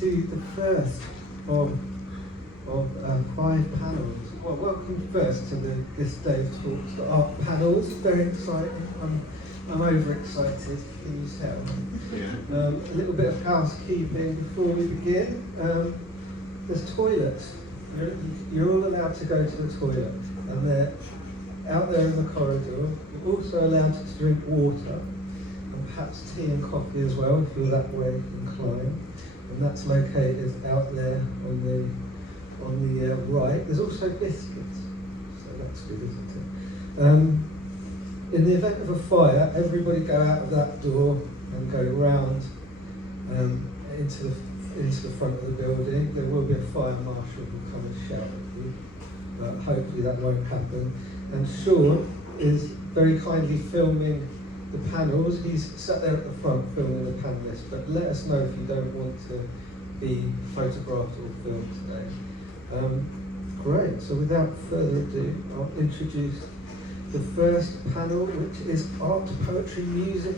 to the first of 5 panels. Well, welcome first to this day of talks for art panels. Very exciting. I'm overexcited, can you tell? Yeah. A little bit of housekeeping before we begin. There's toilets. You're all allowed to go to the toilet, and they're out there in the corridor. You're also allowed to drink water, and perhaps tea and coffee as well, if you're that way inclined. And that's located out there on the right. There's also biscuits, so that's good, isn't it? In the event of a fire, everybody go out of that door and go round into the front of the building. There will be a fire marshal who will come and shout at you, but hopefully that won't happen. And Sean is very kindly filming the panels. He's sat there at the front filming the panelists, but let us know if you don't want to be photographed or filmed today. Great, so without further ado, I'll introduce the first panel, which is art, poetry, music,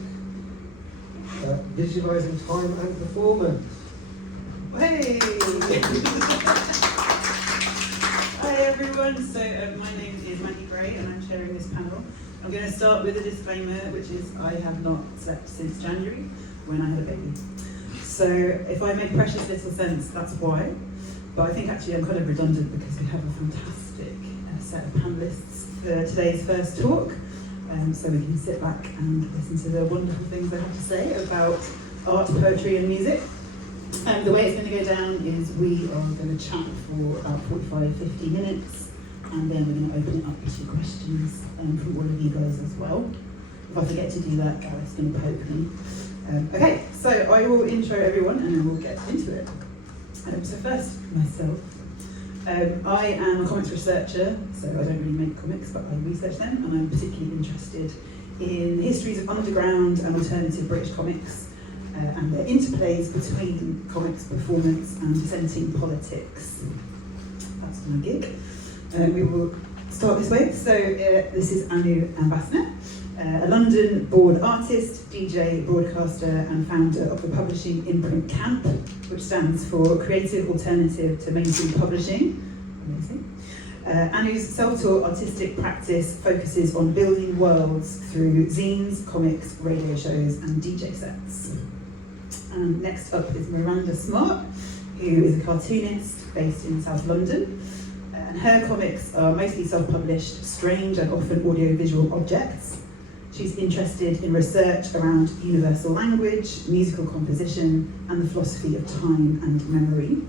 visualising time and performance. Hey! Hi everyone, so my name is Maggie Gray and I'm chairing this panel. I'm going to start with a disclaimer, which is I have not slept since January when I had a baby. So if I make precious little sense, that's why. But I think actually I'm kind of redundant because we have a fantastic set of panellists for today's first talk. So we can sit back and listen to the wonderful things they have to say about art, poetry and music. The way it's going to go down is we are going to chat for about 45-50 minutes, and then we're going to open it up to questions from all of you guys as well. If I forget to do that, Gareth's going to poke me. Okay, so I will intro everyone and then we'll get into it. So first, myself. I am a comics researcher, so I don't really make comics, but I research them, and I'm particularly interested in the histories of underground and alternative British comics, and their interplays between comics performance and dissenting politics. That's my gig. We will start this way. So this is Anu Ambassador, a London-born artist, DJ, broadcaster and founder of the publishing imprint CAMP, which stands for Creative Alternative to Mainstream Publishing. Amazing. Anu's self-taught artistic practice focuses on building worlds through zines, comics, radio shows and DJ sets. And next up is Miranda Smart, who is a cartoonist based in South London. And her comics are mostly self-published, strange and often audio-visual objects. She's interested in research around universal language, musical composition, and the philosophy of time and memory.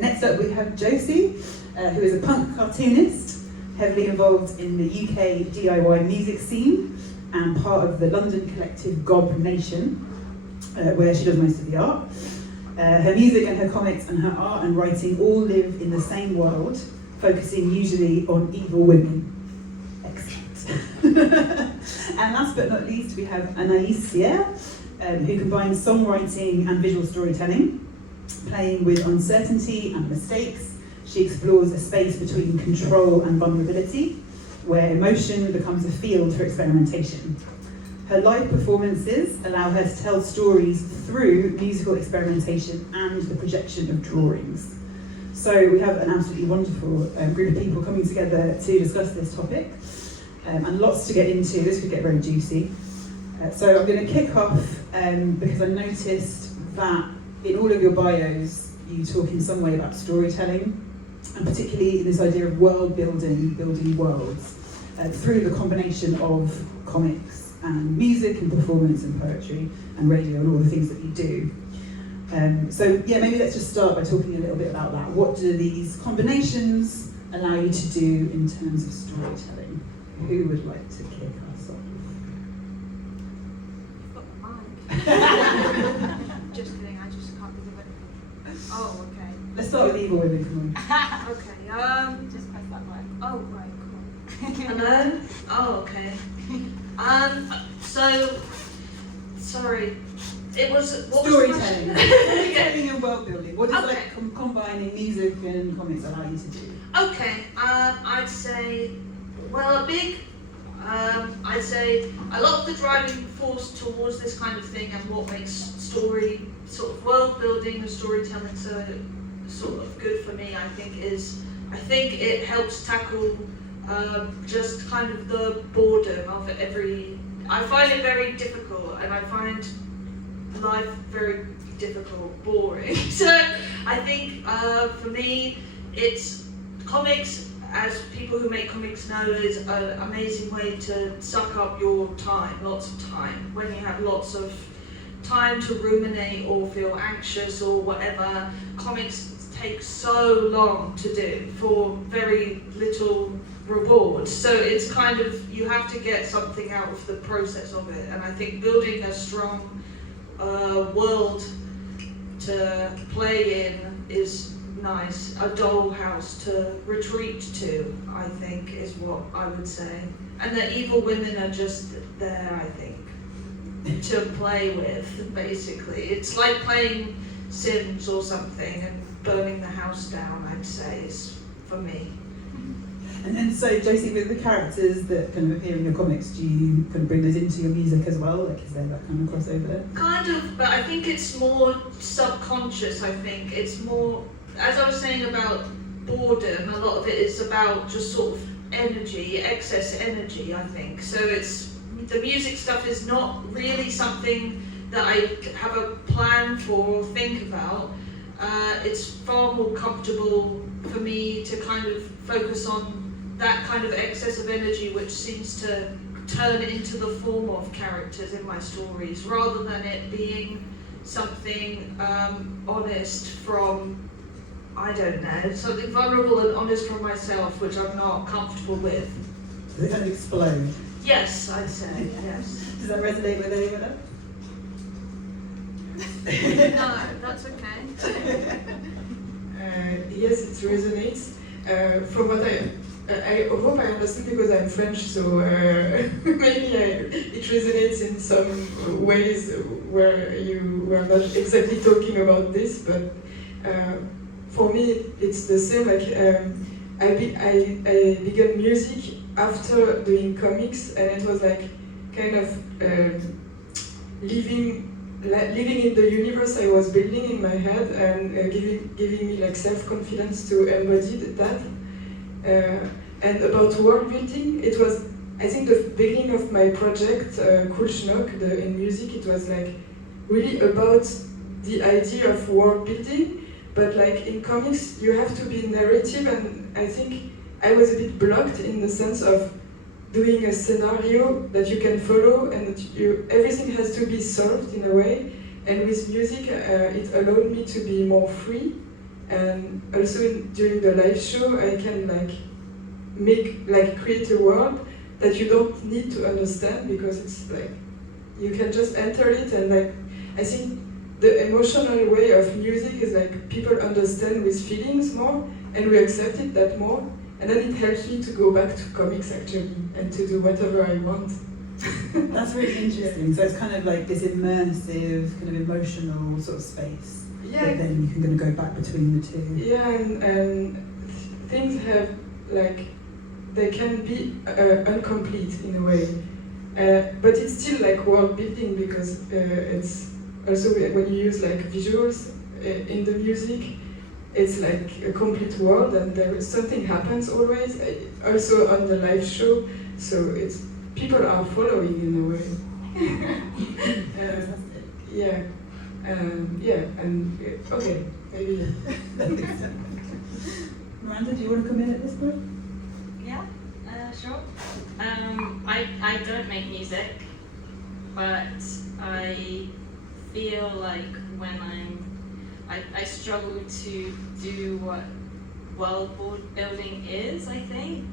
Next up we have Josie, who is a punk cartoonist, heavily involved in the UK DIY music scene, and part of the London collective Gob Nation, where she does most of the art. Her music and her comics and her art and writing all live in the same world, focusing usually on evil women. Excellent. And last but not least, we have Anaïs Sierre, who combines songwriting and visual storytelling. Playing with uncertainty and mistakes, she explores a space between control and vulnerability, where emotion becomes a field for experimentation. Her live performances allow her to tell stories through musical experimentation and the projection of drawings. So we have an absolutely wonderful group of people coming together to discuss this topic, and lots to get into. This could get very juicy. So I'm going to kick off because I noticed that in all of your bios you talk in some way about storytelling, and particularly this idea of world building, building worlds, through the combination of comics and music and performance and poetry and radio and all the things that you do. So yeah, maybe let's just start by talking a little bit about that. What do these combinations allow you to do in terms of storytelling? Who would like to kick us off? You've got the mic. Just kidding, I just can't think of anything. Oh, okay. Let's start with evil women, come on. Okay, Just press that button. oh, right, cool. Hello? Oh, okay. So, sorry. It was, what was the Storytelling. question? Storytelling and world building. What does Okay. like combining music and comics allow you to do? Okay, I'd say, well, I'd say a lot of the driving force towards this kind of thing and what makes story, sort of world building and storytelling so sort of good for me, I think it helps tackle just kind of the boredom of I find it very difficult, and I find life very difficult, boring. So I think for me, it's comics, as people who make comics know, is an amazing way to suck up your time, lots of time. When you have lots of time to ruminate or feel anxious or whatever, comics take so long to do for very little reward. So it's kind of, you have to get something out of the process of it. And I think building a strong world to play in is nice. A dollhouse to retreat to, I think, is what I would say. And the evil women are just there, I think, to play with, basically. It's like playing Sims or something and burning the house down, I'd say, is for me. And so, Josie, with the characters that kind of appear in your comics, do you kind of bring those into your music as well? Like, is there that kind of crossover there? Kind of, but I think it's more subconscious, I think. It's more, as I was saying about boredom, a lot of it is about just sort of energy, excess energy, I think. So it's, the music stuff is not really something that I have a plan for or think about. It's far more comfortable for me to kind of focus on that kind of excess of energy which seems to turn into the form of characters in my stories, rather than it being something honest from, I don't know, something vulnerable and honest from myself, which I'm not comfortable with. Does it kind of explode? Yes, I'd say, yes. Does that resonate with anyone else? No, that's okay. Yes, it resonates. From what I hope I understood, because I'm French, so maybe it resonates in some ways where you were not exactly talking about this, but for me it's the same. Like I began music after doing comics, and it was like kind of living in the universe I was building in my head, and giving me like self-confidence to embody that. And about world building, it was, I think, the beginning of my project, Cool Schnock, in music. It was like really about the idea of world building, but like in comics, you have to be narrative, and I think I was a bit blocked in the sense of doing a scenario that you can follow, and that everything has to be solved in a way. And with music, it allowed me to be more free. And also during the live show, I can create a world that you don't need to understand, because it's like you can just enter it. And like, I think the emotional way of music is like people understand with feelings more, and we accept it that more. And then it helps me to go back to comics actually, and to do whatever I want. That's really interesting. So it's kind of like this immersive, kind of emotional sort of space. Yeah. But then you can kind of go back between the two. Yeah, and things have like, they can be incomplete in a way, but it's still like world building, because it's also when you use like visuals in the music, it's like a complete world, and there is something happens always, also on the live show, so it's, people are following in a way. Yeah. Okay, maybe. Miranda, do you want to come in at this point? Yeah, sure. I don't make music, but I feel like when I struggle to do what world building is, I think,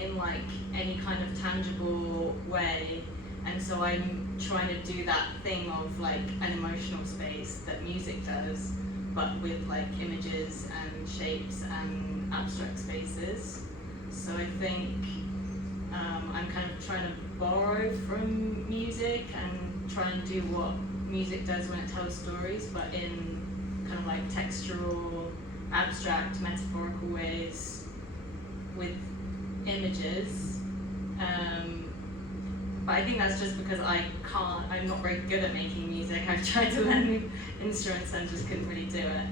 in like any kind of tangible way. And so I'm trying to do that thing of like an emotional space that music does, but with like images and shapes and abstract spaces. So I think I'm kind of trying to borrow from music and try and do what music does when it tells stories, but in kind of like textural, abstract, metaphorical ways with images. But I think that's just because I'm not very good at making music. I've tried to learn new instruments and just couldn't really do it.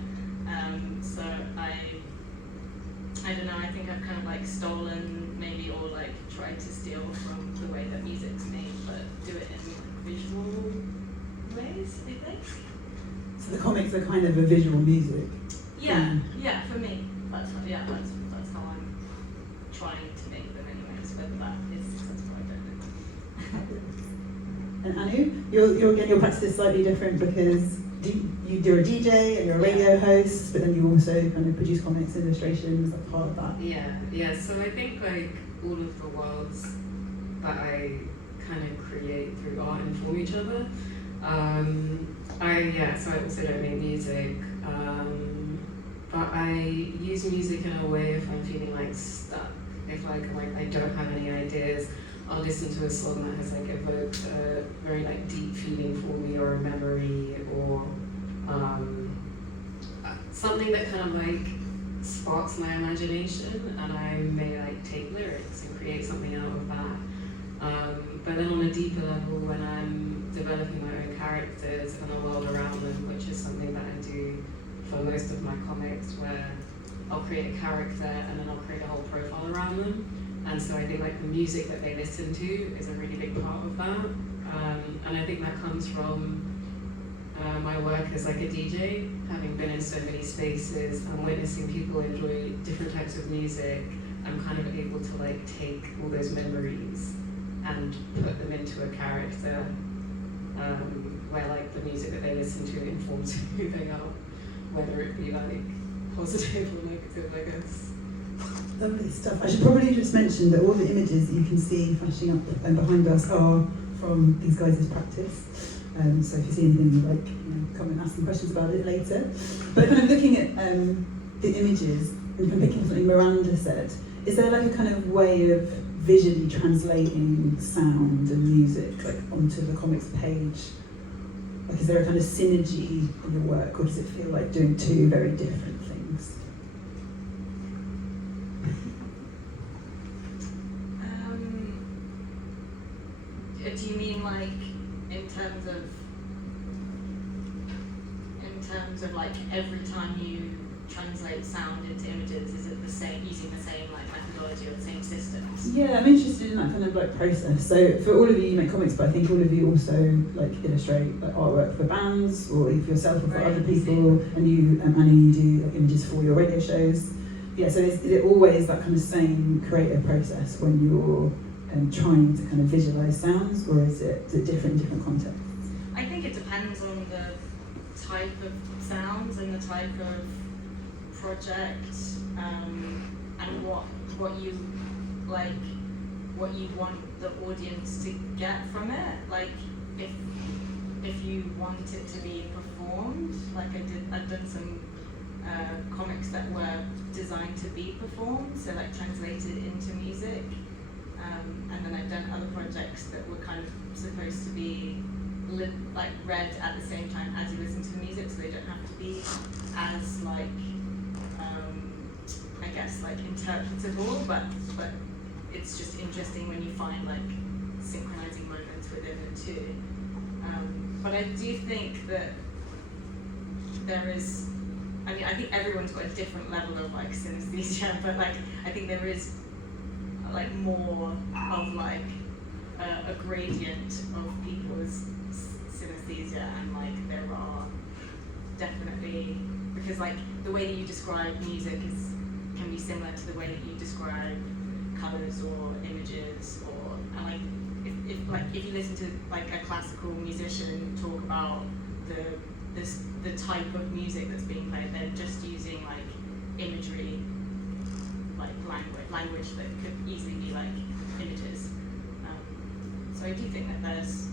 So I don't know, I think I've kind of like stolen maybe or like tried to steal from the way that music's made, but do it in visual ways, I think. So the comics are kind of a visual music. Yeah, for me. That's how I'm trying to make them anyways, whether that is successful, I don't know. And Anu, your practice is slightly different because you're a DJ and you're a radio host, but then you also kind of produce comics, illustrations, like part of that. Yeah. So I think like all of the worlds that I kind of create through art inform each other. So I also don't make music, but I use music in a way if I'm feeling like stuck. If like I don't have any ideas, I'll listen to a song that has like evoked a very like deep feeling for me, or a memory, or something that kind of like sparks my imagination, and I may like take lyrics and create something out of that. But then on a deeper level, when I'm developing my own characters and the world around them, which is something that I do for most of my comics, where I'll create a character and then I'll create a whole profile around them. And so I think like the music that they listen to is a really big part of that. And I think that comes from my work as like a DJ, having been in so many spaces and witnessing people enjoy different types of music. I'm kind of able to like take all those memories and put them into a character, where like the music that they listen to informs who they are, whether it be like positive or negative, I guess. Lovely stuff. I should probably just mention that all the images that you can see flashing up behind us are from these guys' practice. So if you see anything, like, come and ask some questions about it later. But kind of looking at the images and from picking up something Miranda said, is there like a kind of way of visually translating sound and music like onto the comics page? Like, is there a kind of synergy in your work, or does it feel like doing two very different things? Do you mean like in terms of like every time you translate sound into images, is it the same, using the same like methodology or the same systems? Yeah, I'm interested in that kind of like process. So for all of you make comics, but I think all of you also like illustrate like artwork for bands, or for yourself or for other people, and you Annie, you do like images for your radio shows. Yeah, so is it always that kind of same creative process when you're trying to kind of visualize sounds, or is it different in different contexts? I think it depends on the type of sounds and the type of project, and what you like, what you want the audience to get from it. Like if you want it to be performed, like I've done some comics that were designed to be performed, so like translated into music. And then I've done other projects that were kind of supposed to be like read at the same time as you listen to the music, so they don't have to be as like I guess like interpretable, but it's just interesting when you find like synchronizing moments within the two. But I do think that there is, I mean, I think everyone's got a different level of like synesthesia, but like I think there is like more of like a gradient of people's synesthesia, and like there are definitely, because like the way that you describe music can be similar to the way that you describe colors or images, or and like if you listen to like a classical musician talk about the type of music that's being played, they're just using like imagery, like language that could easily be like images. So I do think that there's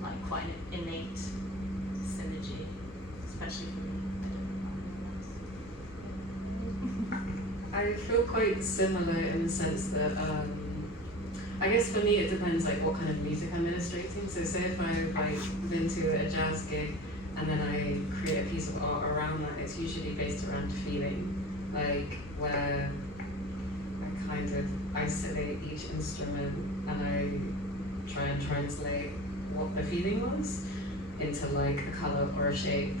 like quite an innate synergy, especially for me. I feel quite similar in the sense that I guess for me it depends like what kind of music I'm illustrating. So say if I've like been to a jazz gig and then I create a piece of art around that, it's usually based around feeling, like where I kind of isolate each instrument and I try and translate what the feeling was into like a colour or a shape.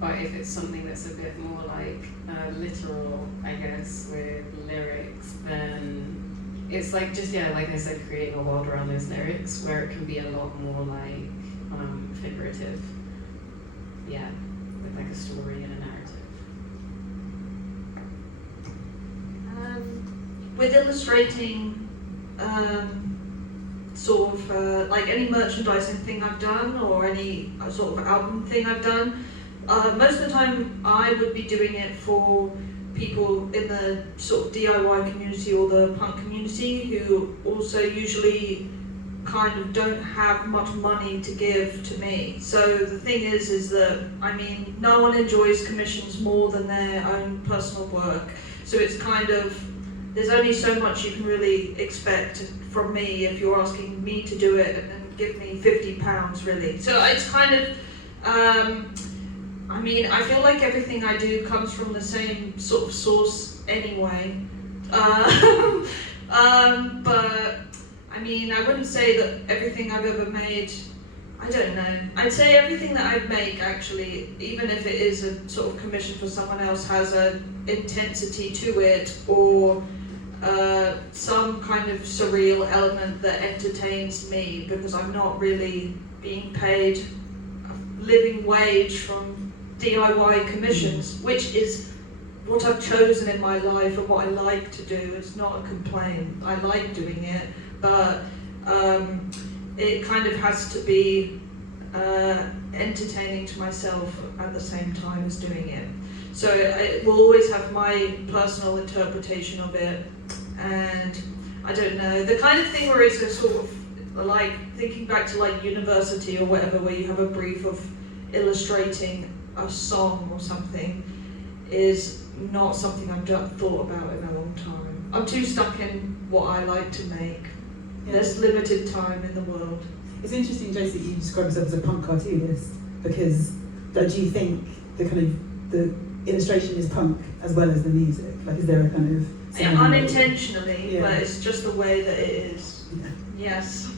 But if it's something that's a bit more like literal, I guess, with lyrics, then it's like just, yeah, like I said, creating a world around those lyrics where it can be a lot more like figurative. Yeah, with like a story and a narrative. With illustrating, sort of like any merchandising thing I've done or any sort of album thing I've done, most of the time I would be doing it for people in the sort of DIY community or the punk community who also usually kind of don't have much money to give to me. So the thing is that, I mean, no one enjoys commissions more than their own personal work. So it's kind of, there's only so much you can really expect from me if you're asking me to do it and give me £50 really. So it's kind of, I mean, I feel like everything I do comes from the same sort of source anyway. But I mean, I wouldn't say that everything I've ever made, I don't know. I'd say everything that I make actually, even if it is a sort of commission for someone else, has an intensity to it or some kind of surreal element that entertains me because I'm not really being paid a living wage from DIY commissions, which is what I've chosen in my life and what I like to do. It's not a complaint. I like doing it, but it kind of has to be entertaining to myself at the same time as doing it. So it will always have my personal interpretation of it, and I don't know, the kind of thing where it's a sort of like thinking back to like university or whatever, where you have a brief of illustrating a song or something, is not something I've thought about in a long time. I'm too stuck in what I like to make. Yeah. There's limited time in the world. It's interesting, Joyce, that you describe yourself as a punk cartoonist, because do you think the kind of the illustration is punk as well as the music? Like, is there a kind of Yeah, unintentionally, Yeah. but it's just the way that it is. Yeah. Yes.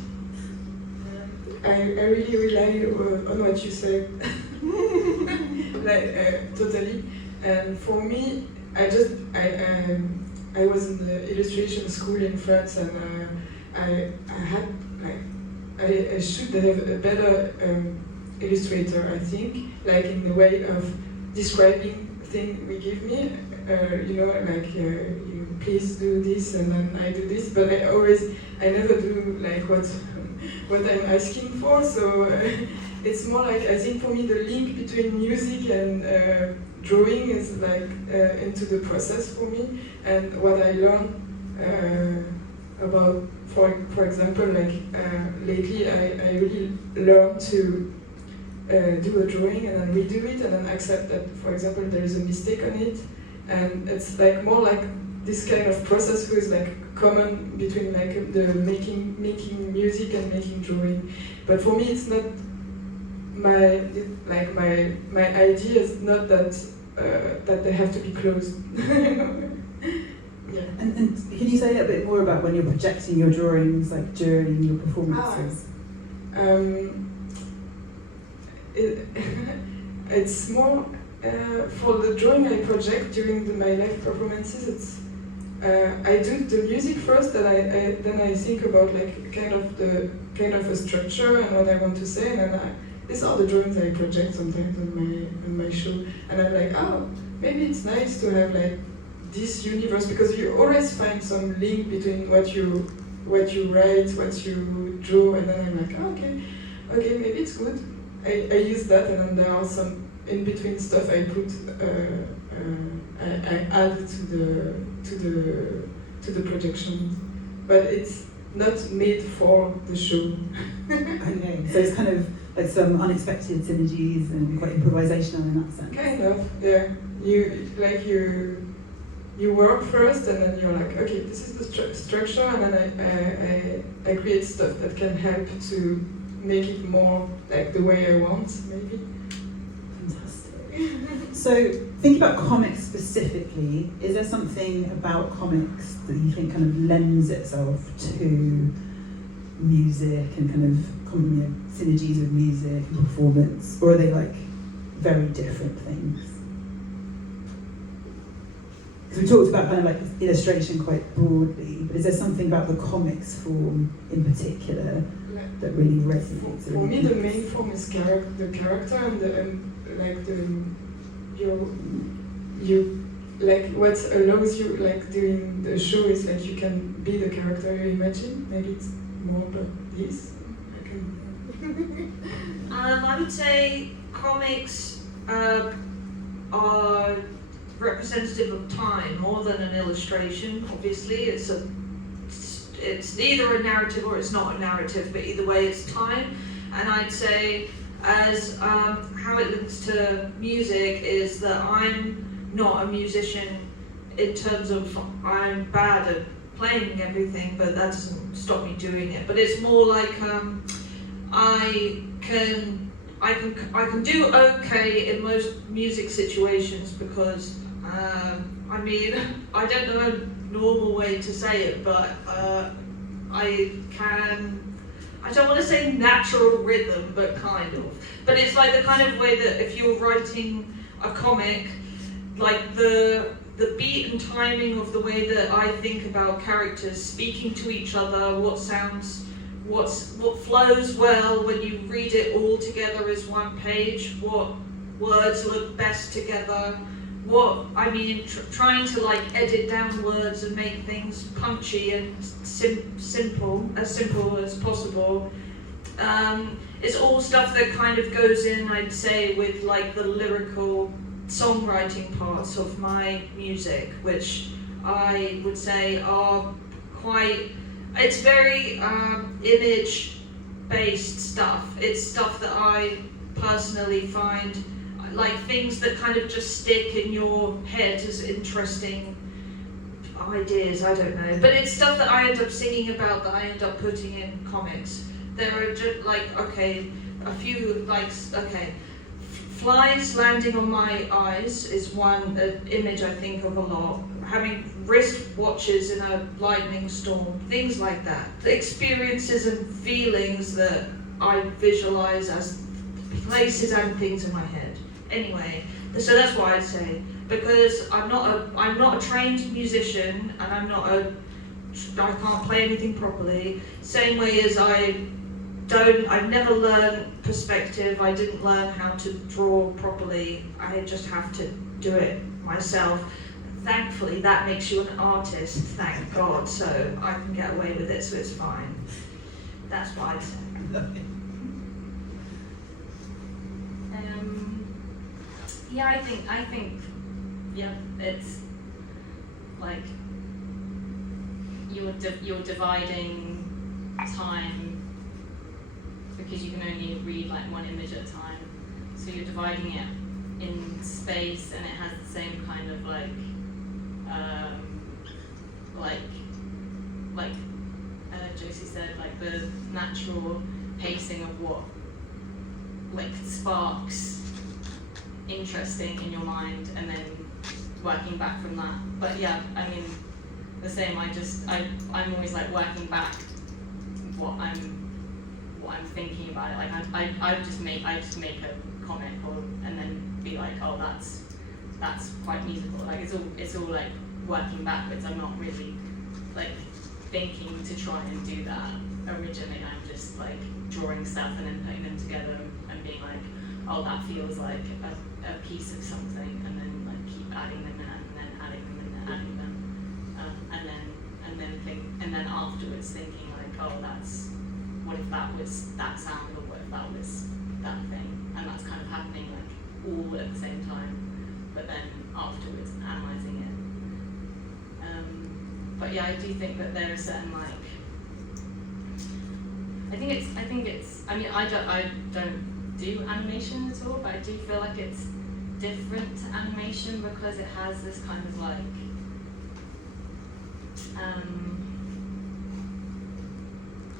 I really rely on what you say, like totally. And for me, I was in the illustration school in France, and I had like I should have a better illustrator, I think, like in the way of describing thing we give me. You know, like you please do this, and then I do this, but I never do like what I'm asking for. So it's more like, I think for me the link between music and drawing is like into the process for me, and what I learn about, for example, like lately I really learned to do a drawing and then redo it and then accept that, for example, there is a mistake on it, and it's like more like this kind of process who is like common between like the making music and making drawing. But for me, it's not my idea is not that that they have to be closed. Yeah. And can you say a bit more about when you're projecting your drawings, like during your performances? It's more for the drawing I project during my live performances. It's I do the music first, and then I think about like kind of a structure and what I want to say, and then these are the drawings I project sometimes on my show, and I'm like, oh, maybe it's nice to have like this universe, because you always find some link between what you write, what you draw, and then I'm like, oh, okay, maybe it's good. I use that, and then there are some in between stuff I put, I add to the projection, but it's not made for the show. Okay, so it's kind of like some unexpected synergies and quite improvisational in that sense. Kind of, yeah. You work first, and then you're like, okay, this is the structure, and then I create stuff that can help to make it more like the way I want, maybe. Fantastic. So, thinking about comics specifically, is there something about comics that you think kind of lends itself to music and kind of synergies with music and performance, or are they like very different things? Because we talked about kind of like illustration quite broadly, but is there something about the comics form in particular that really resonates? For me, the main form is the character and you like what allows you like doing the show is like you can be the character you imagine. Maybe it's more about this. I would say comics are representative of time more than an illustration. Obviously, it's either a narrative or it's not a narrative, but either way, it's time. And I'd say as how it links to music is that I'm not a musician in terms of I'm bad at playing everything, but that doesn't stop me doing it. But it's more like I can do okay in most music situations because I mean I don't know a normal way to say it, but I don't want to say natural rhythm, but kind of. But it's like the kind of way that if you're writing a comic, like the beat and timing of the way that I think about characters speaking to each other, what flows well when you read it all together as one page, what words look best together, trying to like edit down words and make things punchy and simple as possible. It's all stuff that kind of goes in, I'd say, with like the lyrical songwriting parts of my music, which I would say are quite, it's very image-based stuff. It's stuff that I personally find like things that kind of just stick in your head as interesting ideas, I don't know. But it's stuff that I end up singing about, that I end up putting in comics. There are just like, flies landing on my eyes is one image I think of a lot. Having wrist watches in a lightning storm, things like that. The experiences and feelings that I visualize as places and things in my head. Anyway, so that's what I'd say. Because I'm not a trained musician, and I can't play anything properly. Same way as I've never learned perspective. I didn't learn how to draw properly. I just have to do it myself. Thankfully, that makes you an artist, thank God, so I can get away with it, so it's fine. That's what I'd say. Yeah, I think, yeah, it's like you're dividing time because you can only read like one image at a time. So you're dividing it in space, and it has the same kind of like Josie said, like the natural pacing of what like sparks interesting in your mind, and then working back from that. But yeah, I mean, the same. I'm always like working back what I'm thinking about it. Like I just make a comic, and then be like, oh, that's quite musical. Like it's all like working backwards. I'm not really like thinking to try and do that originally. I'm just like drawing stuff and then putting them together and being like, oh, that feels like a piece of something, and then like keep adding them in, and then adding them in, and adding them, and then afterwards thinking like, oh, what if that was that sound, or what if that was that thing, and that's kind of happening like all at the same time, but then afterwards analysing it. But yeah, I do think that there are certain like, I mean, I don't do animation at all, but I do feel like it's different to animation because it has this kind of like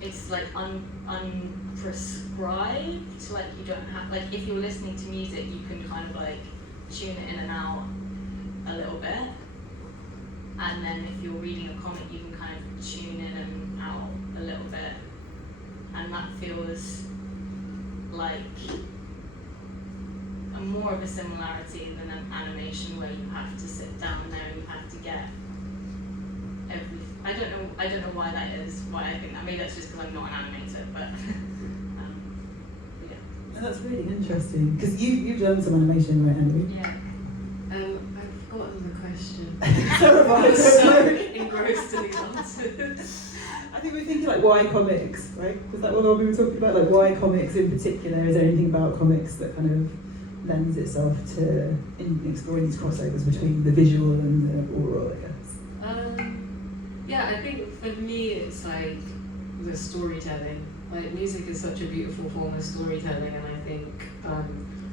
it's like unprescribed, like you don't have, like if you're listening to music you can kind of like tune it in and out a little bit. And then if you're reading a comic, you can kind of tune in and out a little bit. And that feels like more of a similarity than an animation where you have to sit down there and you have to get I don't know why that is, why I think that. Maybe that's just because I'm not an animator, but yeah. And that's really interesting, because you've done some animation, right, Andrew? Yeah. I've forgotten the question. So have I I. was so engrossed in the answers. I think we're thinking like why comics, right? Was that what we were talking about? Like why comics in particular? Is there anything about comics that kind of lends itself to exploring these crossovers between the visual and the oral, I guess? Yeah, I think for me it's like the storytelling. Like music is such a beautiful form of storytelling, and I think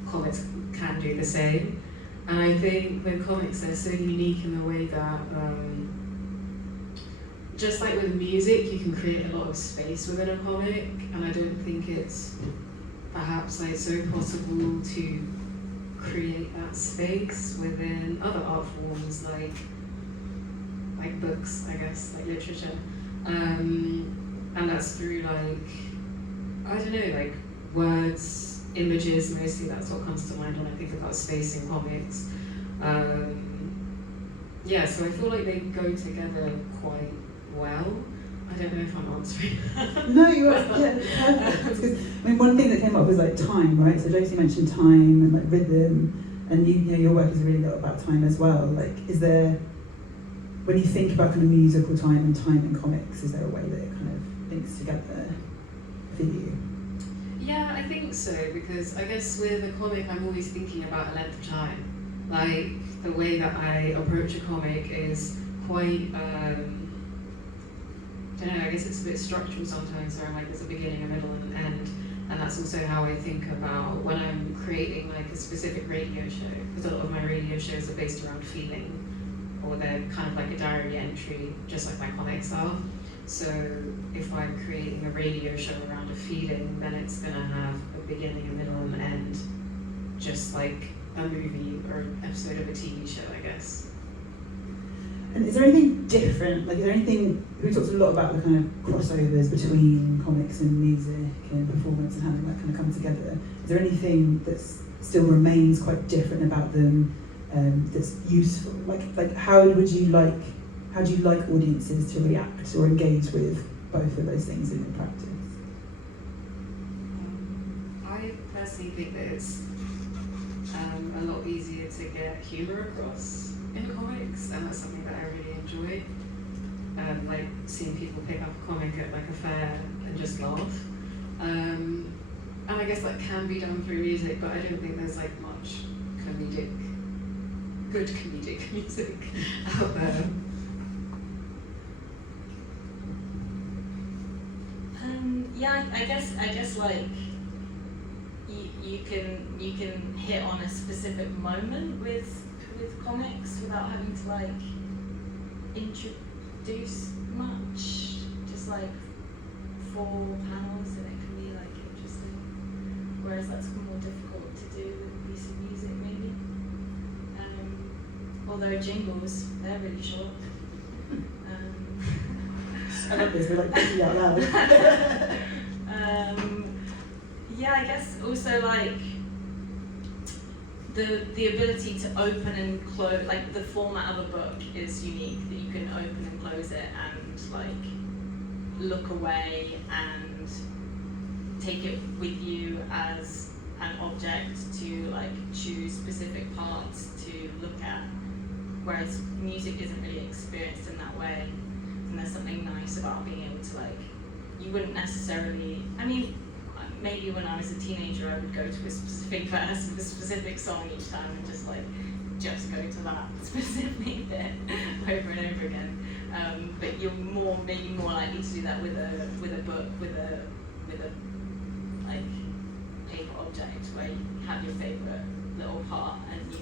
comics can do the same. And I think with comics they're so unique in the way that just like with music, you can create a lot of space within a comic, and I don't think it's perhaps like so possible to create that space within other art forms like books, I guess, like literature. And that's through like, I don't know, like words, images, mostly that's what comes to mind when I think about space in comics. Yeah, so I feel like they go together quite well. I don't know if I'm answering. No, you are. Yeah, perfect. 'Cause, I mean, one thing that came up was like time, right? So Josie mentioned time and like rhythm, and you know your work is really a lot about time as well. Like, is there, when you think about kind of musical time and time in comics, is there a way that it kind of links together for you? Yeah, I think so, because I guess with a comic I'm always thinking about a length of time. Like, the way that I approach a comic is quite, I don't know, I guess it's a bit structural sometimes, where I'm like, there's a beginning, a middle, and an end. And that's also how I think about when I'm creating like a specific radio show, because a lot of my radio shows are based around feeling, or they're kind of like a diary entry, just like my comics are. So if I'm creating a radio show around a feeling, then it's gonna have a beginning, a middle, and an end, just like a movie or an episode of a TV show, I guess. And is there anything different? Like, is there anything, we talked a lot about the kind of crossovers between comics and music and performance and having that kind of come together. Is there anything that still remains quite different about them that's useful? Like how do you like audiences to react or engage with both of those things in practice? I personally think that it's a lot easier to get humour across in comics, and that's something that I really enjoy. Like seeing people pick up a comic at like a fair and just laugh. And I guess that can be done through music, but I don't think there's like much good comedic music out there. Yeah, I guess like you can hit on a specific moment with comics without having to like introduce much. Just like 4 panels and it can be like interesting. Whereas that's more difficult to do with a piece of music maybe. Although jingles, they're really short. I love this, we're like thinking out loud. Yeah, I guess also like the ability to open and close, like the format of a book is unique, that you can open and close it and like look away and take it with you as an object to like choose specific parts to look at, whereas music isn't really experienced in that way. And there's something nice about being able to like, you wouldn't necessarily, I mean, maybe when I was a teenager I would go to a specific verse of a specific song each time and just go to that specific bit over and over again. But you're maybe more likely to do that with a book, with a like paper object where you have your favourite little part and you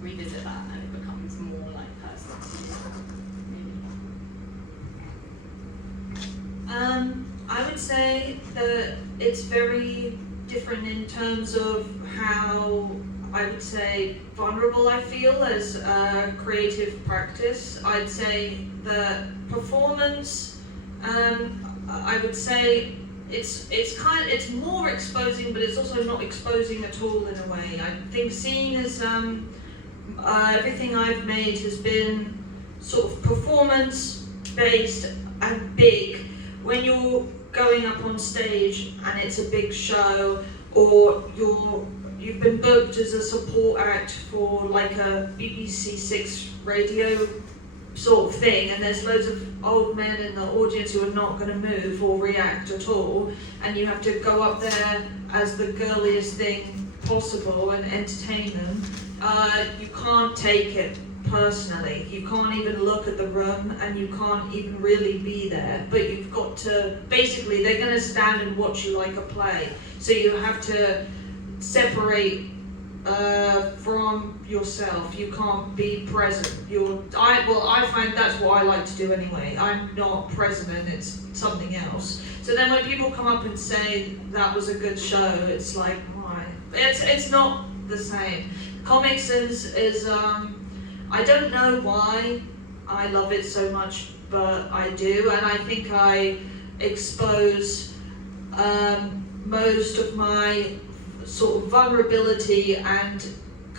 revisit that and it becomes more like personal to you. I would say that it's very different in terms of how I would say, vulnerable I feel as a creative practice. I'd say the performance, I would say it's more exposing, but it's also not exposing at all in a way. I think seeing as everything I've made has been sort of performance based and big. When you're going up on stage and it's a big show, or you've been booked as a support act for like a BBC Six radio sort of thing, and there's loads of old men in the audience who are not going to move or react at all, and you have to go up there as the girliest thing possible and entertain them, you can't take it personally. You can't even look at the room, and you can't even really be there, but you've got to, basically they're going to stand and watch you like a play, so you have to separate from yourself. You can't be present. I find that's what I like to do anyway. I'm not present, and it's something else. So then when people come up and say that was a good show, it's like, why? It's not the same. Comics is I don't know why I love it so much, but I do, and I think I expose most of my sort of vulnerability, and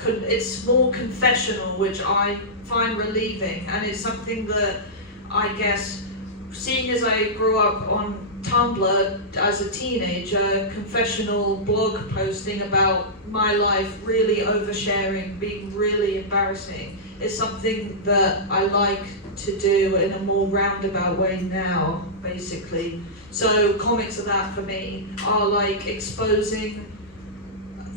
it's more confessional, which I find relieving, and it's something that I guess, seeing as I grew up on Tumblr as a teenager, confessional blog posting about my life, really oversharing, being really embarrassing, is something that I like to do in a more roundabout way now, basically. So comics are that for me, are like exposing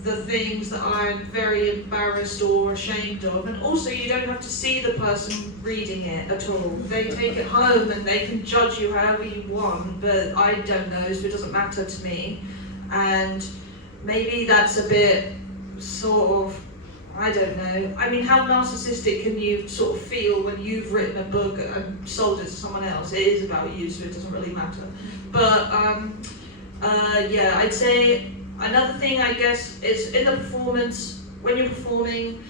the things that I'm very embarrassed or ashamed of, and also you don't have to see the person reading it at all. They take it home and they can judge you however you want, but I don't know, so it doesn't matter to me. And maybe that's a bit sort of, I don't know. I mean, how narcissistic can you sort of feel when you've written a book and sold it to someone else? It is about you, so it doesn't really matter. But yeah, I'd say another thing, I guess, is in the performance, when you're performing,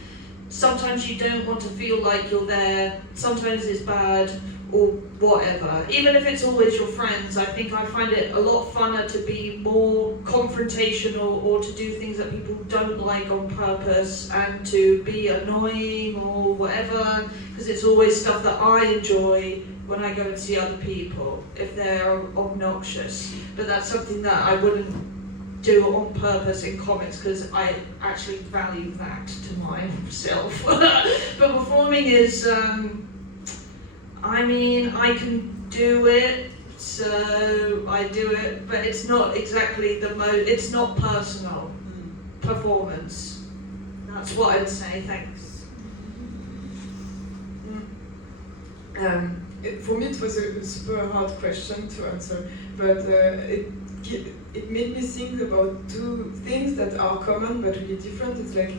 sometimes you don't want to feel like you're there, sometimes it's bad, or whatever. Even if it's always your friends, I think I find it a lot funner to be more confrontational, or to do things that people don't like on purpose, and to be annoying or whatever, because it's always stuff that I enjoy when I go and see other people, if they're obnoxious. But that's something that I wouldn't do on purpose in comics, because I actually value that to myself. But performing is, I mean, I can do it, so I do it, but it's not exactly it's not personal performance. That's what I'd say, thanks. For me, it was a super hard question to answer, but it made me think about two things that are common but really different. It's like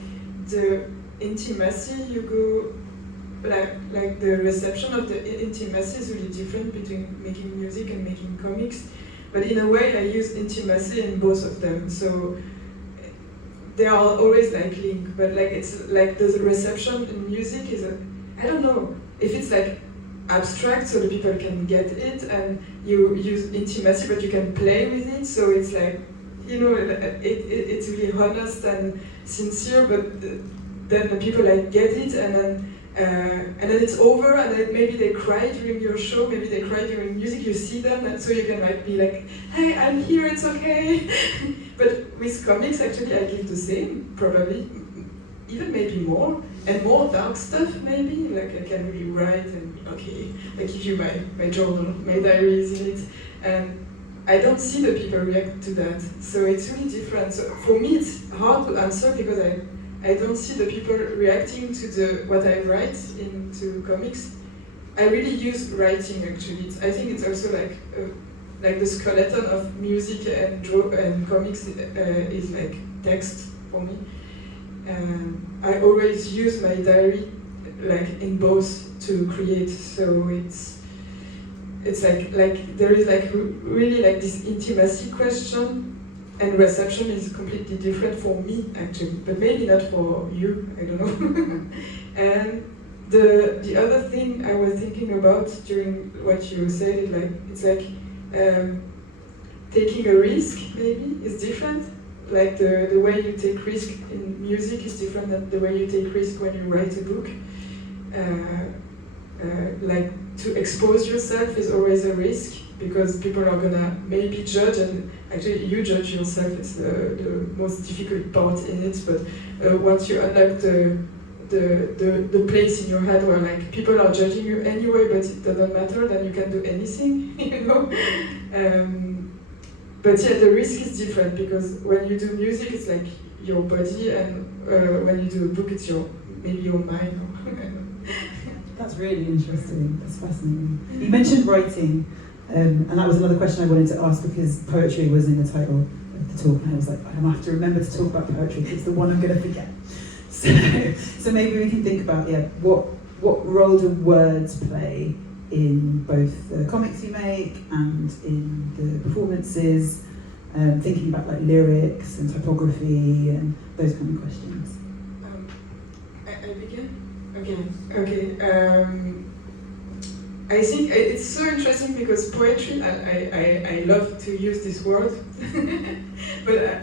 the intimacy you go, like the reception of the intimacy is really different between making music and making comics. But in a way, I use intimacy in both of them. So they are always like linked, but like it's like the reception in music is I don't know if it's like abstract so the people can get it, and you use intimacy but you can play with it, so it's like, you know, it's really honest and sincere, but then the people like get it, and then it's over, and then maybe they cry during your show, maybe they cry during music, you see them, and so you can like be like, hey, I'm here, it's okay. But with comics, actually, I give the same, probably, even maybe more, and more dark stuff, maybe, like I can really write, and okay, I give you my journal, my diaries in it, and I don't see the people react to that, so it's really different. So for me, it's hard to answer, because I don't see the people reacting to what I write into comics. I really use writing, actually. I think it's also like the skeleton of music and comics is like text for me. I always use my diary like in both to create, so it's like there is like really like this intimacy question, and reception is completely different for me actually, but maybe not for you, I don't know. And the other thing I was thinking about during what you said, it's like taking a risk maybe is different. Like the way you take risk in music is different than the way you take risk when you write a book. Like to expose yourself is always a risk because people are gonna maybe judge, and actually you judge yourself, it's the most difficult part in it, but once you unlock the place in your head where like people are judging you anyway, but it doesn't matter, then you can do anything, you know. But yeah, the risk is different because when you do music, it's like your body, and when you do a book, it's maybe your mind. That's really interesting. That's fascinating. You mentioned writing, and that was another question I wanted to ask because poetry was in the title of the talk, and I was like, I'm gonna have to remember to talk about poetry because it's the one I'm going to forget. So maybe we can think about what role do words play in both the comics you make and in the performances, thinking about like lyrics and typography and those kind of questions. I begin? Okay. I think it's so interesting because poetry, I love to use this word, but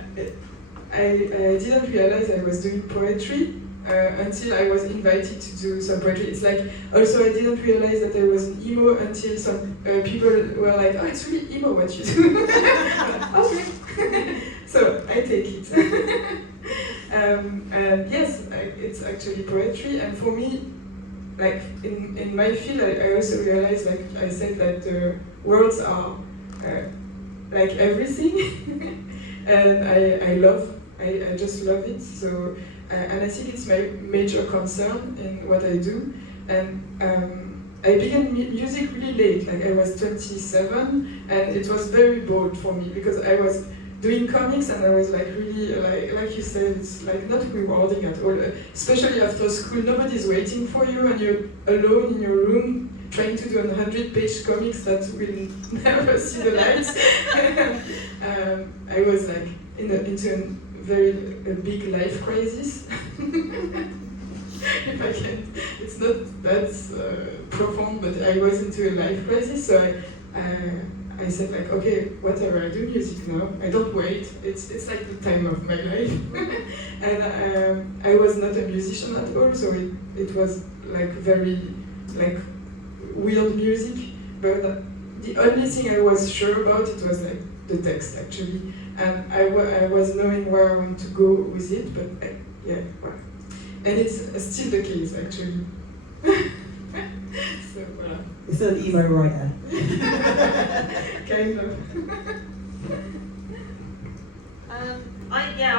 I didn't realize I was doing poetry until I was invited to do some poetry. It's like, also I didn't realize that I was an emo until some people were like, oh, it's really emo what you do. Okay. So I take it. And yes, it's actually poetry, and for me, like in my field, I also realized, like I said, that the words are like everything, and I just love it. So, and I think it's my major concern in what I do. And I began music really late, like I was 27, and it was very bold for me because I was doing comics and I was like really, like you said, it's like not rewarding at all, especially after school. Nobody's waiting for you and you're alone in your room trying to do 100-page comics that will never see the light. I was like into a big life crisis. If I can, it's not that profound, but I was into a life crisis, so I said like, okay, whatever, I do music now, I don't wait, it's like the time of my life. And I was not a musician at all, so it was like very like weird music, but the only thing I was sure about, it was like the text actually, and I was knowing where I want to go with it, but yeah, well. And it's still the case actually. So voilà. It's an emo writer. Kind of.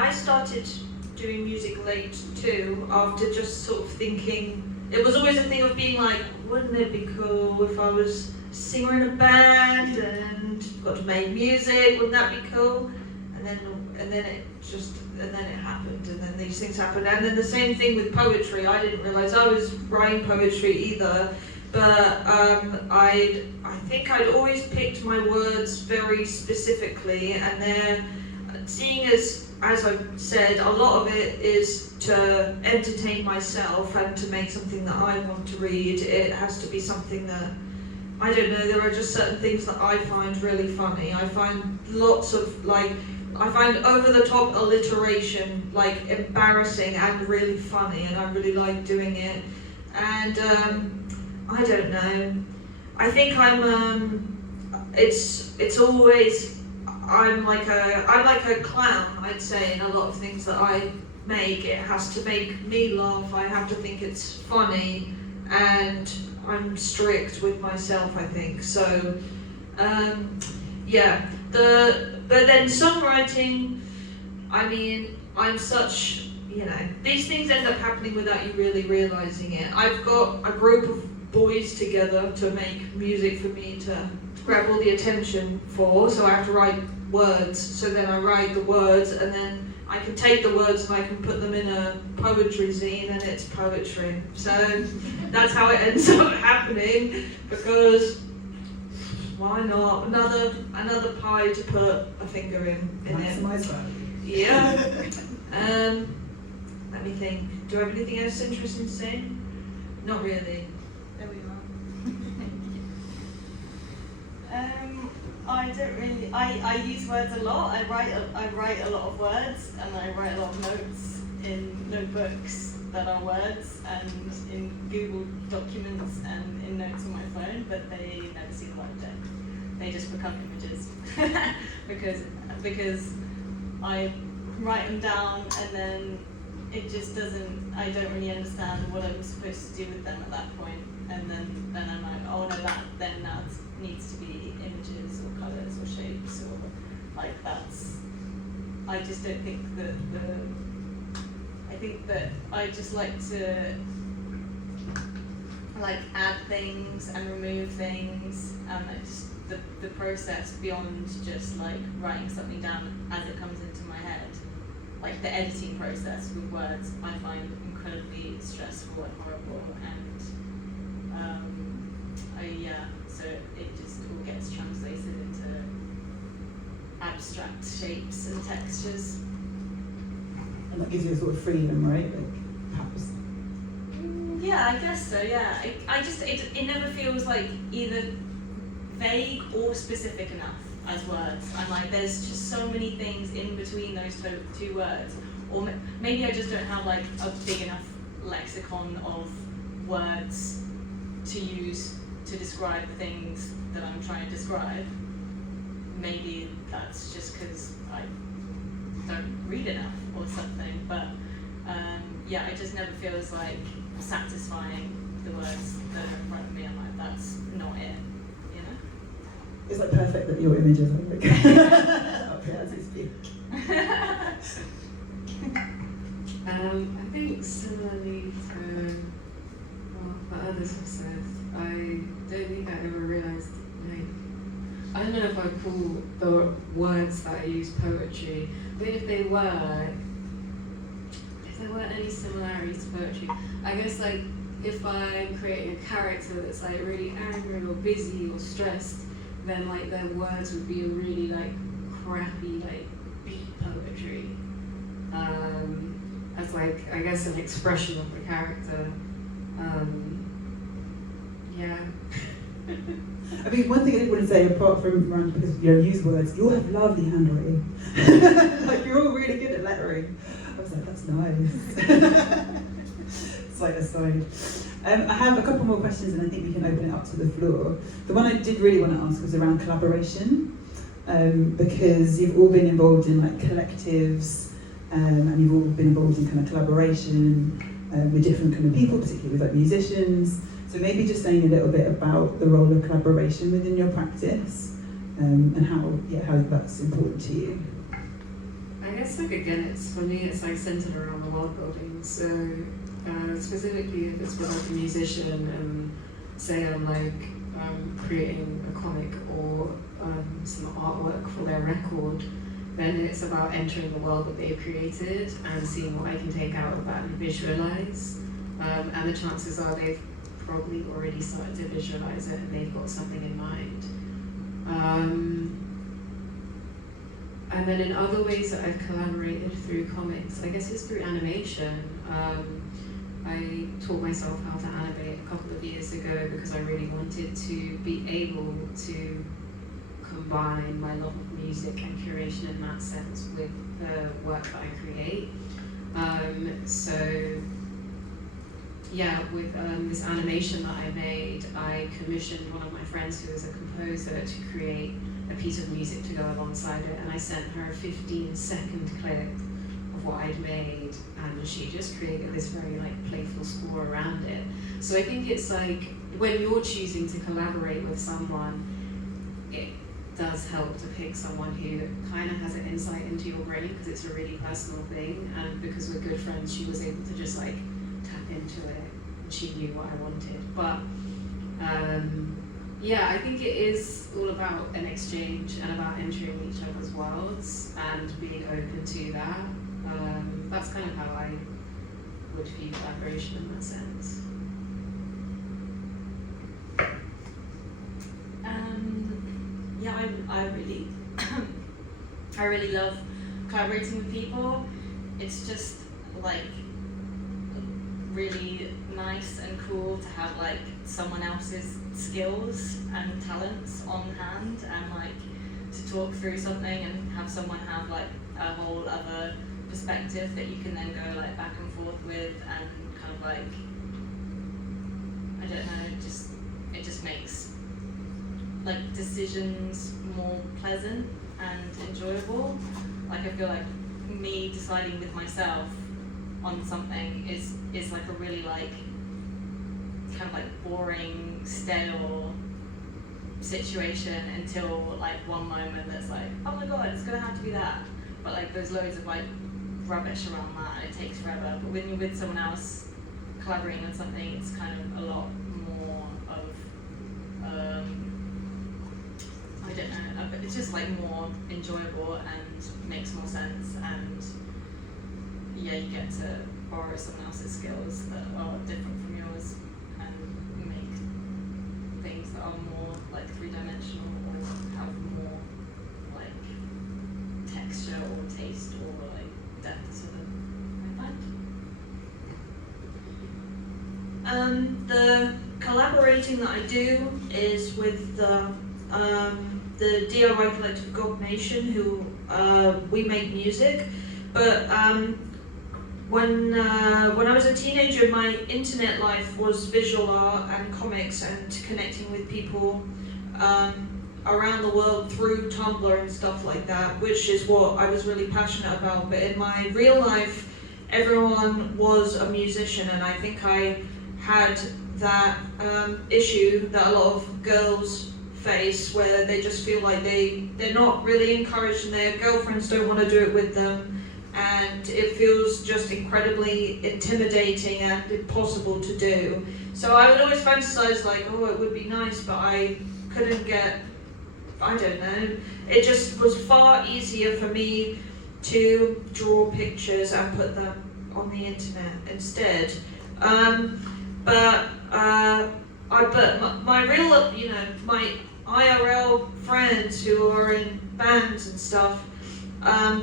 I started doing music late too, after just sort of thinking, it was always a thing of being like, wouldn't it be cool if I was a singer in a band and got to make music, wouldn't that be cool? And then it happened, and then these things happened. And then the same thing with poetry. I didn't realise I was writing poetry either, but I think I'd always picked my words very specifically, and then seeing as I said, a lot of it is to entertain myself and to make something that I want to read. It has to be something that, I don't know, there are just certain things that I find really funny. I find lots of I find over-the-top alliteration like embarrassing and really funny, and I really like doing it. And I don't know. I think I'm like a clown, I'd say, in a lot of things that I make. It has to make me laugh. I have to think it's funny, and I'm strict with myself, I think. So, yeah. But then songwriting, I mean, I'm such, these things end up happening without you really realizing it. I've got a group of boys together to make music for me to grab all the attention for, so I have to write words. So then I write the words, and then I can take the words and I can put them in a poetry zine, and it's poetry. So that's how it ends up happening, because why not? Another pie to put a finger in it. Maximise value. Yeah. Let me think. Do I have anything else interesting to say? Not really. There we are. I don't really. I use words a lot. I write a lot of words, and I write a lot of notes in notebooks that are words, and in Google documents, and in notes on my phone. But they never see the light of day. They just become images because I write them down, and then it just doesn't. I don't really understand what I'm supposed to do with them at that point, and then I'm like, oh no, that needs to be images or colours or shapes or like that's. I just don't think that I think that I just like to like add things and remove things, and I just the process beyond just like writing something down as it comes into my head. Like the editing process with words, I find incredibly stressful and horrible, and so it just all gets translated into abstract shapes and textures. And that gives you a sort of freedom, right? Like, perhaps. Yeah, I guess so. Yeah, it never feels like either vague or specific enough as words. I'm like, there's just so many things in between those two words, or maybe I just don't have like a big enough lexicon of words to use to describe the things that I'm trying to describe. Maybe that's just because I don't read enough or something, but it just never feels like satisfying the words that are in front of me. I'm like, that's not it, you know? It's like perfect that your images are like up here as you speak. I think similarly to what others have said, I don't think I ever realised, like, I don't know if I call the words that I use poetry, but if there weren't any similarities to poetry, I guess like if I'm creating a character that's like really angry or busy or stressed, then like their words would be a really like crappy like beat poetry. As like I guess an expression of the character. Yeah. I mean, one thing I did want to say, apart from because you don't use words, you all have lovely handwriting. Like you're all really good at lettering. I was like, that's nice. It's like a sign. I have a couple more questions, and I think we can open it up to the floor. The one I did really want to ask was around collaboration, because you've all been involved in like collectives, and you've all been involved in kind of collaboration with different kind of people, particularly with like musicians. So maybe just saying a little bit about the role of collaboration within your practice, and how that's important to you. I guess like again, for me it's like centered around the world building. So specifically if it's with like a musician, and say I'm like creating a comic or some artwork for their record, then it's about entering the world that they've created and seeing what I can take out of that and visualize. And the chances are they've probably already started to visualize it and they've got something in mind. And then in other ways that I've collaborated through comics, I guess it's through animation. I taught myself how to animate a couple of years ago because I really wanted to be able to combine my love of music and curation in that sense with the work that I create. With this animation that I made, I commissioned one of my friends who is a composer to create a piece of music to go alongside it, and I sent her a 15-second clip of what I'd made, and she just created this very like playful score around it. So I think it's like when you're choosing to collaborate with someone, it does help to pick someone who kind of has an insight into your brain because it's a really personal thing, and because we're good friends, she was able to just like tap into it, and she knew what I wanted. But I think it is all about an exchange and about entering each other's worlds and being open to that. That's kind of how I would view collaboration in that sense. I really, I really love collaborating with people. It's just like really nice and cool to have like someone else's skills and talents on hand, and like to talk through something and have someone have like a whole other perspective that you can then go like back and forth with, and kind of like, I don't know, it just makes like decisions more pleasant and enjoyable. Like I feel like me deciding with myself on something is like a really like kind of like boring, stale situation until like one moment that's like, oh my god, it's gonna have to be that. But like there's loads of like rubbish around that and it takes forever. But when you're with someone else collaborating on something, it's kind of a lot more of I don't know, it's just like more enjoyable and makes more sense, and yeah, you get to borrow someone else's skills that are different from yours and make things that are more like three-dimensional or have more like texture or taste or like depth to them, I find. The collaborating that I do is with the DIY collective God Nation, who we make music, but when I was a teenager, my internet life was visual art and comics and connecting with people around the world through Tumblr and stuff like that, which is what I was really passionate about. But in my real life, everyone was a musician, and I think I had that issue that a lot of girls face, where they just feel like they're not really encouraged and their girlfriends don't want to do it with them, and it feels just incredibly intimidating and impossible to do. So I would always fantasize like, oh, it would be nice, but I couldn't get, I don't know, it just was far easier for me to draw pictures and put them on the internet instead. But my real, you know, my IRL friends who are in bands and stuff,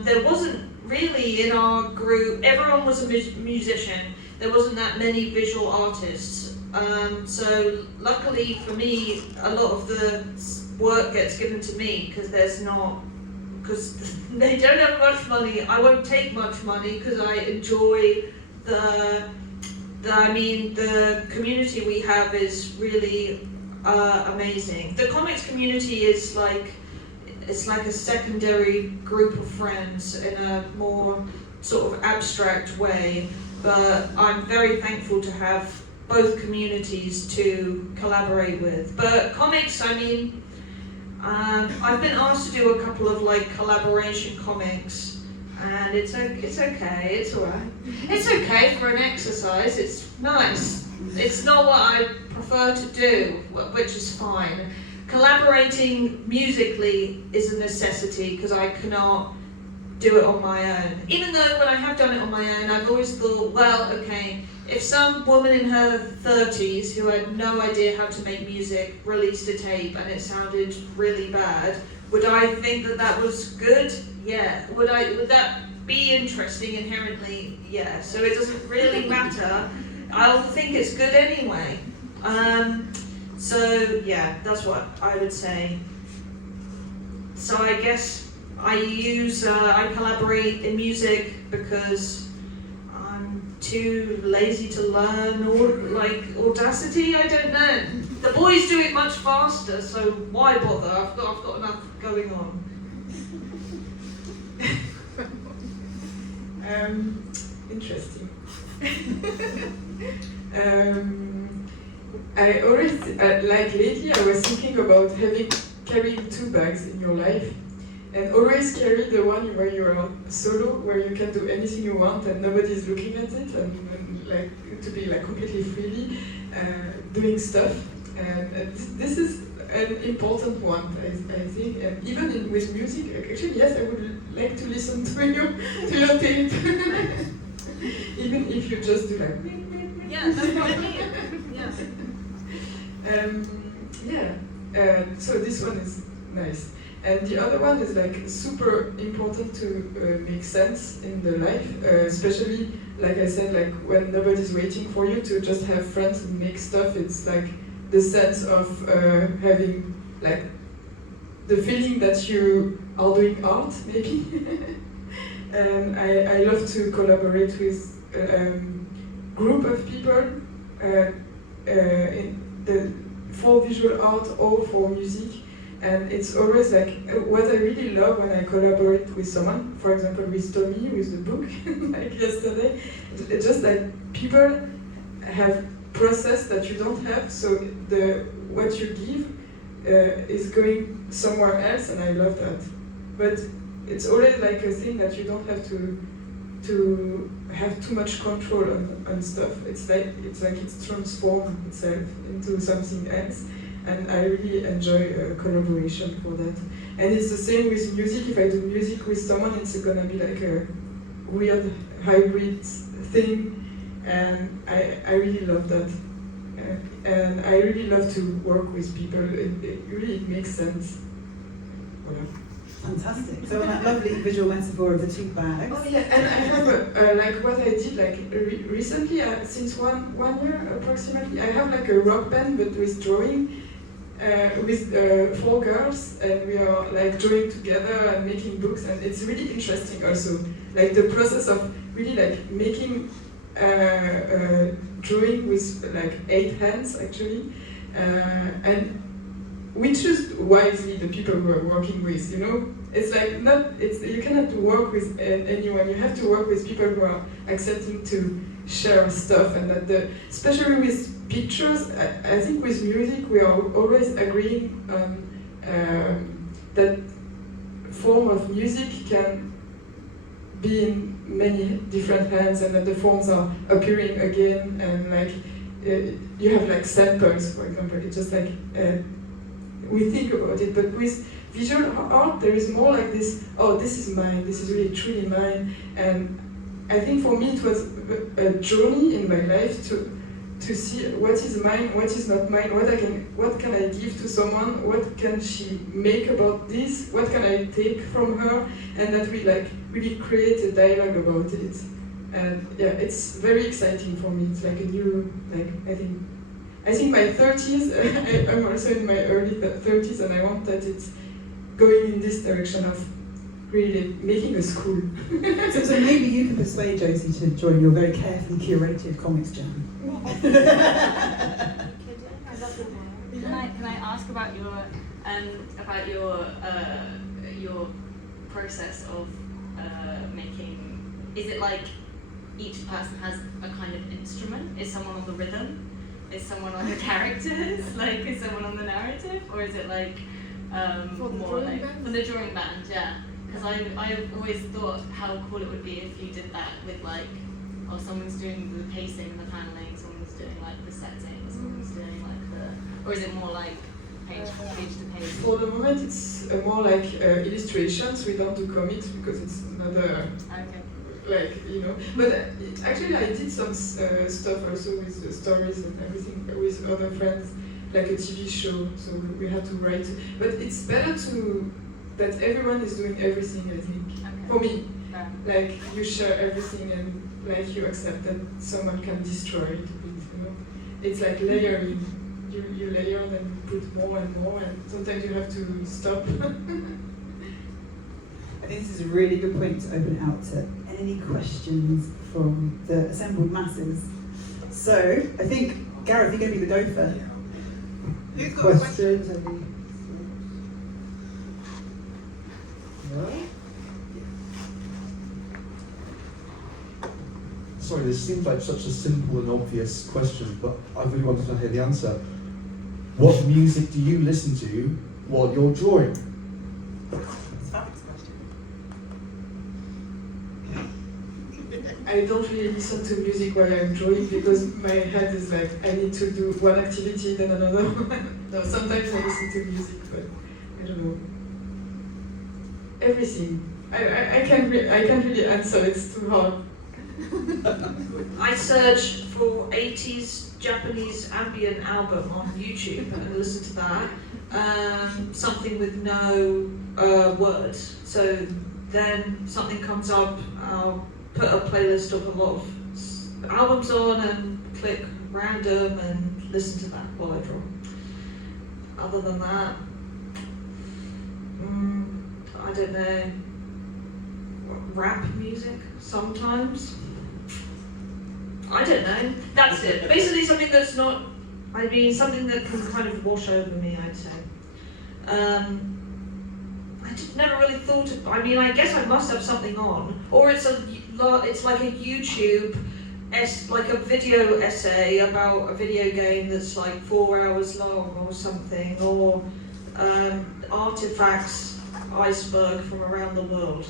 there wasn't really in our group, everyone was a musician, there wasn't that many visual artists. So luckily for me, a lot of the work gets given to me because they don't have much money. I won't take much money because I enjoy the community we have is really amazing. The comics community is like, it's like a secondary group of friends in a more sort of abstract way, but I'm very thankful to have both communities to collaborate with. But comics, I mean, I've been asked to do a couple of like collaboration comics, and it's okay, it's alright. It's okay for an exercise, it's nice. It's not what I prefer to do, which is fine. Collaborating musically is a necessity because I cannot do it on my own. Even though when I have done it on my own, I've always thought, well, okay, if some woman in her 30s who had no idea how to make music released a tape and it sounded really bad, would I think that that was good? Yeah. Would that be interesting inherently? Yeah. So it doesn't really matter. I'll think it's good anyway. So yeah, that's what I would say. So I guess I collaborate in music because I'm too lazy to learn, or like Audacity, I don't know. The boys do it much faster, so why bother? I've got enough going on. Interesting. I always, like lately, I was thinking about carrying two bags in your life, and always carry the one where you're solo, where you can do anything you want and nobody's looking at it, and like to be like completely freely doing stuff. And this is an important one, I think. And even with music, actually, yes, I would like to listen to your tape, even if you just do like. Yeah, that's what I mean. Yeah. So this one is nice. And the other one is like super important to make sense in the life, especially like I said, like when nobody's waiting for you to just have friends and make stuff. It's like the sense of having like the feeling that you are doing art, maybe. And I love to collaborate with a group of people for visual art or for music. And it's always like what I really love when I collaborate with someone, for example with Tommy, with the book, like yesterday, it's just like people have process that you don't have, so what you give is going somewhere else, and I love that. But it's always like a thing that you don't have to have too much control on stuff. It's transformed itself into something else. And I really enjoy collaboration for that. And it's the same with music. If I do music with someone, it's gonna be like a weird hybrid thing. And I really love that. And I really love to work with people. It really makes sense. Voilà. Fantastic. So on that lovely visual metaphor of the two bags. Oh yeah, and I have like what I did like recently, since one year approximately, I have like a rock band but with drawing. With 4 girls, and we are like drawing together and making books, and it's really interesting also, like the process of really like making drawing with like 8 hands actually, and we choose wisely the people we are working with, you know. It's like you cannot work with anyone. You have to work with people who are accepting to share stuff, and that especially with pictures, I think with music we are always agreeing on that form of music can be in many different hands, and that the forms are appearing again, and like you have like samples, for example. It's just like we think about it, but with visual art there is more like this. Oh, this is mine. This is really truly mine. And I think for me it was a journey in my life to see what is mine, what is not mine, what can I give to someone, what can she make about this, what can I take from her, and that we like really create a dialogue about it. And yeah, it's very exciting for me. It's like a new, like I think my 30s, I'm also in my early 30s, and I want that it's going in this direction of really making a school. So maybe you can persuade Josie to join your very carefully curated comics jam. Can I ask about your process of making? Is it like each person has a kind of instrument? Is someone on the rhythm? Is someone on the characters? Like, is someone on the narrative? Or is it like more like for the drawing band? Yeah, because I've always thought how cool it would be if you did that with like, oh, someone's doing the pacing and the paneling, someone's doing like the setting, someone's doing like or is it more like page to page? For the moment, it's more like illustrations. We don't do comics because it's another. Okay. Like, you know, but actually I did some stuff also with stories and everything with other friends, like a TV show, so we had to write. But it's better that everyone is doing everything, I think. Okay. For me, like you share everything and like you accept that someone can destroy it a bit, you know. It's like layering. You layer and then put more and more, and sometimes you have to stop. I think this is a really good point to open it out to any questions from the assembled masses. So, I think, Gareth, you're going to be the gopher. Who's got questions? Any? No? Sorry, this seems like such a simple and obvious question, but I really wanted to hear the answer. What music do you listen to while you're drawing? I don't really listen to music while I'm drawing because my head is like, I need to do one activity, then another one. No, sometimes I listen to music, but I don't know. Everything. I can't really answer, it's too hard. I search for 80s Japanese ambient album on YouTube and listen to that. Something with no words. So then something comes up, I'll put a playlist of a lot of albums on and click random and listen to that while I draw. Other than that, I don't know, rap music sometimes. I don't know. That's it. Basically something that's not, I mean, something that can kind of wash over me, I'd say. I just never really thought of, I mean, I guess I must have something on. Or it's like a YouTube, like a video essay about a video game that's like 4 hours long or something. Or artifacts, iceberg from around the world.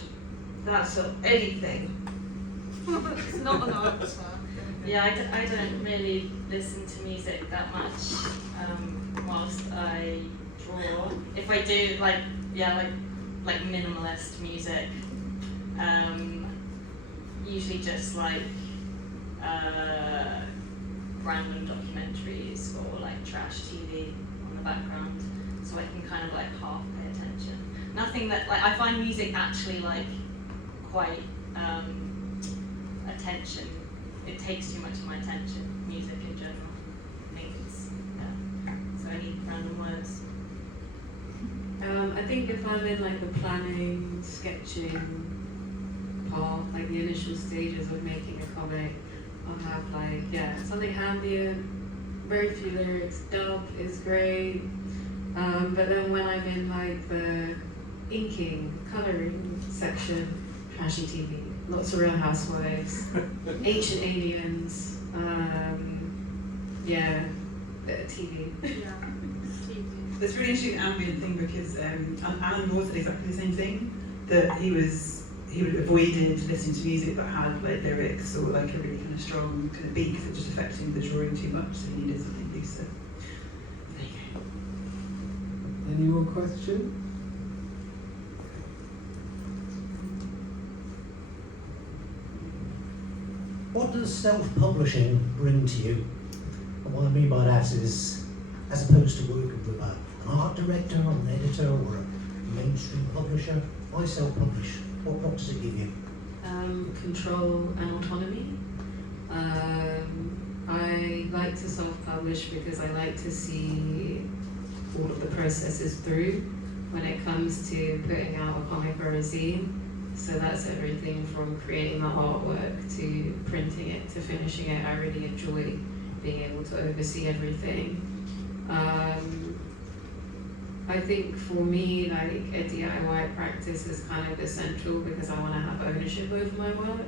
That's anything. It's not an answer. Yeah, I don't really listen to music that much whilst I draw. If I do, like minimalist music, usually just like random documentaries or like trash TV on the background, so I can kind of like half pay attention. Nothing that, like, I find music actually like quite attention. It takes too much of my attention, music in general. I think it's, yeah. So I need random words. I think if I'm in like the planning, sketching part, like the initial stages of making a comic, I'll have like, yeah, something ambient, very few lyrics, dub is great. But then when I'm in like the inking, colouring section, trashy TV, lots of Real Housewives, Ancient Aliens, yeah, TV. Yeah. It's really interesting ambient thing because Alan Moore said exactly the same thing, that he would avoided listening to music that had like lyrics or like a really kind of strong kind of beat because it just affected the drawing too much, so he needed something loose. So there you go. Any more questions? What does self-publishing bring to you? And what I mean by that is, as opposed to working with an art director or an editor or a mainstream publisher, why self-publish? What does it give you? Control and autonomy. I like to self-publish because I like to see all of the processes through when it comes to putting out a comic or a zine. So that's everything from creating the artwork to printing it to finishing it. I really enjoy being able to oversee everything. I think for me, like a DIY practice is kind of essential because I want to have ownership over my work.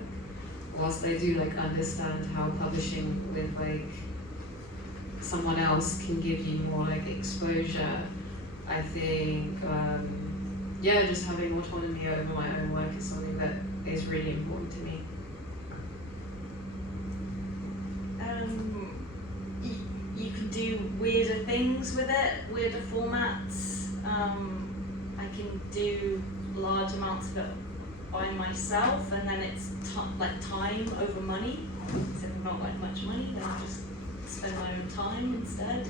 Whilst I do like understand how publishing with like someone else can give you more like exposure, I think yeah, just having autonomy over my own work is something that is really important to me. You can do weirder things with it, weirder formats. I can do large amounts of it by myself, and then it's like time over money. So if I've not got much money, then I'll just spend my own time instead.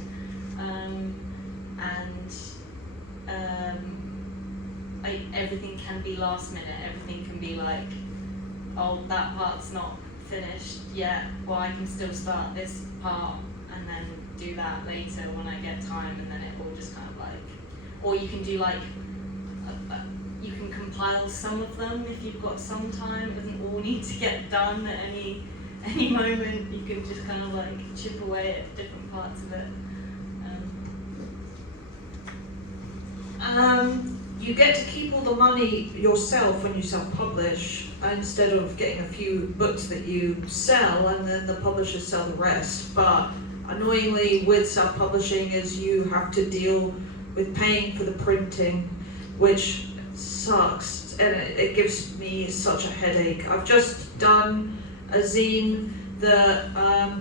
Everything can be last minute. Everything can be like, oh, that part's not finished yet. Well, I can still start this part and then do that later when I get time, and then it all just kind of like, or you can do like, you can compile some of them if you've got some time. It doesn't all need to get done at any moment. You can just kind of like chip away at different parts of it. You get to keep all the money yourself when you self-publish, instead of getting a few books that you sell and then the publishers sell the rest. But annoyingly with self-publishing is you have to deal with paying for the printing, which sucks, and it gives me such a headache. I've just done a zine that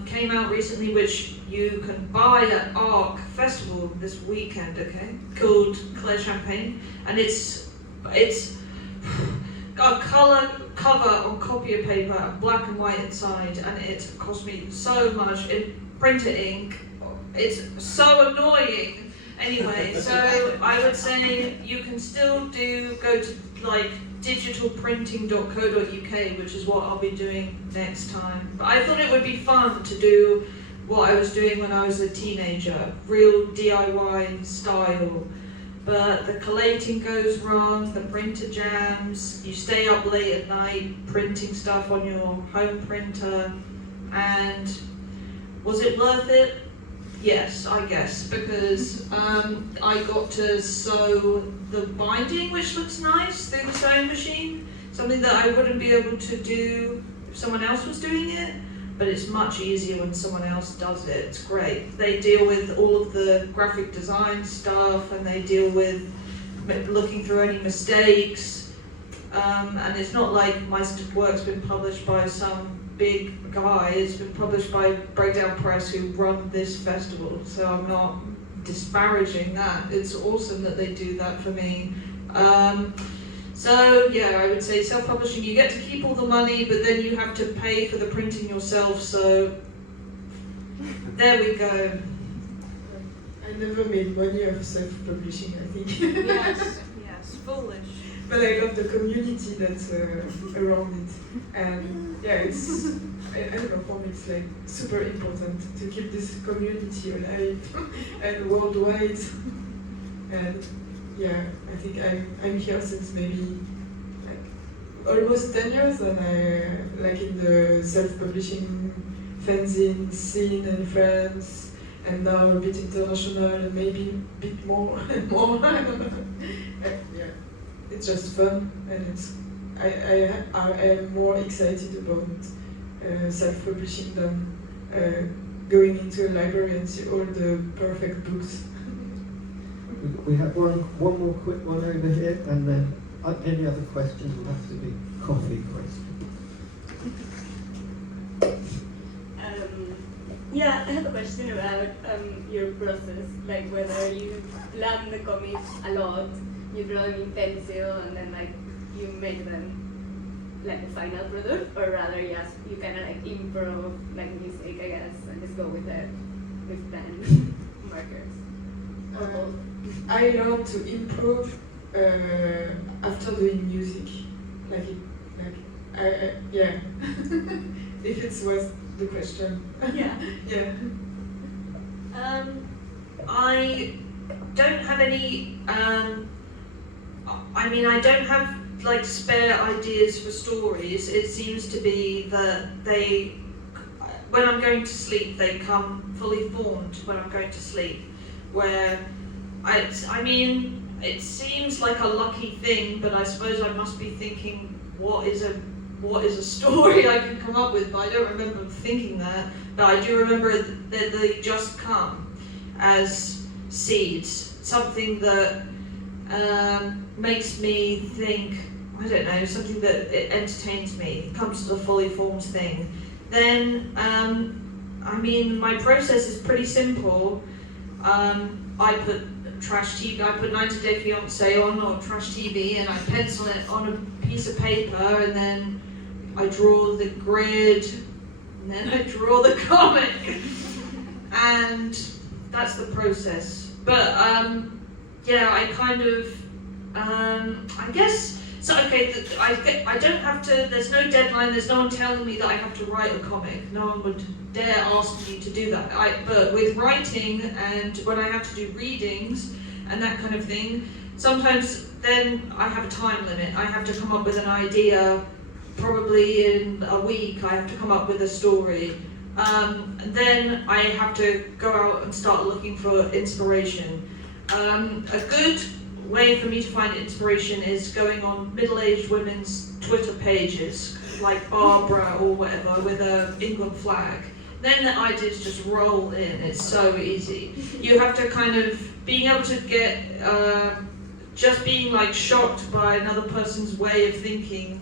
came out recently, which you can buy at ARC Festival this weekend, okay? Called Claire Champagne, and it's a colour cover on copier paper, black and white inside, and it cost me so much in printer ink. It's so annoying. Anyway, so I would say you can still go to like digitalprinting.co.uk, which is what I'll be doing next time. But I thought it would be fun to do what I was doing when I was a teenager, real DIY style. But the collating goes wrong, the printer jams, you stay up late at night printing stuff on your home printer, and was it worth it? Yes, I guess, because I got to sew the binding, which looks nice, through the sewing machine, something that I wouldn't be able to do if someone else was doing it, but it's much easier when someone else does it. It's great. They deal with all of the graphic design stuff, and they deal with looking through any mistakes, and it's not like my work's been published by some big guy. It's been published by Breakdown Press, who run this festival, so I'm not disparaging that. It's awesome that they do that for me. So yeah, I would say self-publishing, you get to keep all the money, but then you have to pay for the printing yourself, so there we go. I never made money off self-publishing, I think. Yes, foolish. But I love the community that's around it. And yeah, it's, I don't know, for me it's like super important to keep this community alive and worldwide. And yeah, I think I'm here since maybe like almost 10 years, and I like in the self-publishing fanzine scene in France, and now a bit international and maybe a bit more and more. I don't know. Yeah. It's just fun, and it's I am more excited about self-publishing than going into a library and see all the perfect books. We have one more quick one over here, and then any other questions will have to be coffee questions. Yeah, I have a question about your process, like whether you plan the comics a lot, you draw them in pencil, and then like you make them like the final product, or rather yes, you kind of like improv like music, I guess, and just go with it with pen markers, or both. I learned to improve after doing music, yeah. If it was the question. Yeah. Yeah. I don't have any, I mean, I don't have like spare ideas for stories. It seems to be that when I'm going to sleep, they come fully formed when I'm going to sleep, where I mean, it seems like a lucky thing, but I suppose I must be thinking, what is a story I can come up with? But I don't remember thinking that. But I do remember that they just come as seeds, something that makes me think, I don't know, something that it entertains me, comes to the fully formed thing. Then, I mean, my process is pretty simple. I put Trash TV, I put 90 Day Fiancé on, or Trash TV, and I pencil it on a piece of paper, and then I draw the grid, and then I draw the comic, and that's the process. But yeah, I kind of, I guess, so okay, I don't have to, there's no deadline, there's no one telling me that I have to write a comic. No one would dare ask me to do that. But with writing, and when I have to do readings and that kind of thing, sometimes then I have a time limit. I have to come up with an idea, probably in a week I have to come up with a story. And then I have to go out and start looking for inspiration. A good way for me to find inspiration is going on middle-aged women's Twitter pages, like Barbara or whatever, with a England flag. Then the ideas just roll in. It's so easy. You have to kind of being able to get just being like shocked by another person's way of thinking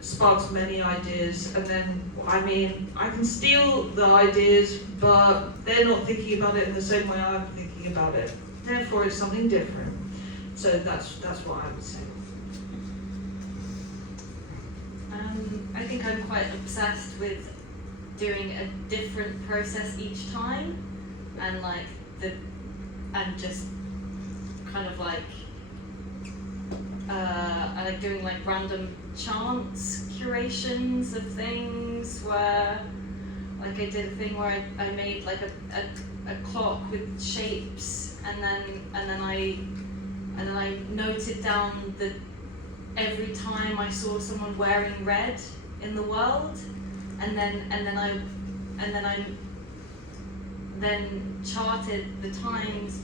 sparks many ideas. And then, I mean, I can steal the ideas, but they're not thinking about it in the same way I'm thinking about it. Therefore, it's something different. So that's what I would say. I think I'm quite obsessed with doing a different process each time, and like and just kind of like I like doing like random chance curations of things where like I did a thing where I made like a clock with shapes, and then I noted down that every time I saw someone wearing red in the world, and then I charted the times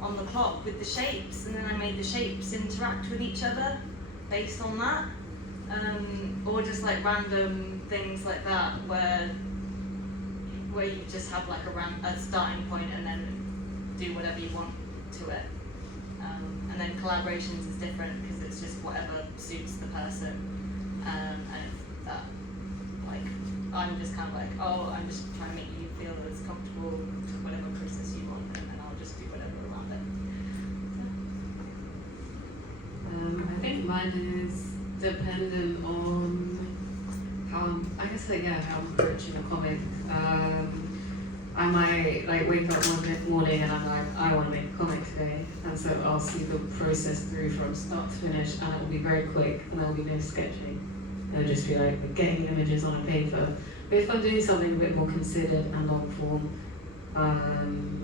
on the clock with the shapes, and then I made the shapes interact with each other based on that, or just like random things like that where you just have like a starting point and then do whatever you want to it. And then collaborations is different because it's just whatever suits the person. And if that, like, I'm just kind of like, oh, I'm just trying to make you feel as comfortable to whatever process you want, and then I'll just do whatever around it. I think mine is dependent on how how I'm approaching a comic. I might like wake up one morning and I'm like, I want to make a comic today, and so I'll see the process through from start to finish, and it will be very quick, and there will be no sketching. It'll just be like getting images on a paper. But if I'm doing something a bit more considered and long form,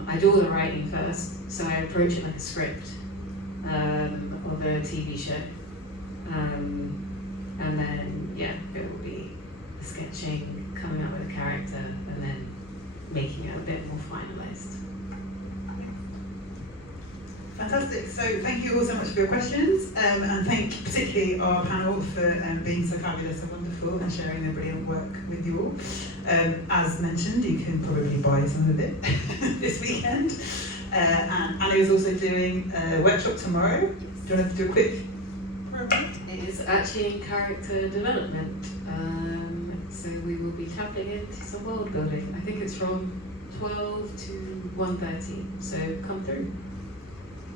I do all the writing first, so I approach it like a script of a TV show, and then it will be sketching, coming up with a character, and then making it a bit more finalised. Fantastic. So thank you all so much for your questions, and thank particularly our panel for being so fabulous and wonderful and sharing their brilliant work with you all. As mentioned, you can probably buy some of it this weekend. And Annie is also doing a workshop tomorrow. Do you want to do a quick program? It is actually in character development, so we will be tapping into some world building. I think it's from 12 to 1:30, so come through.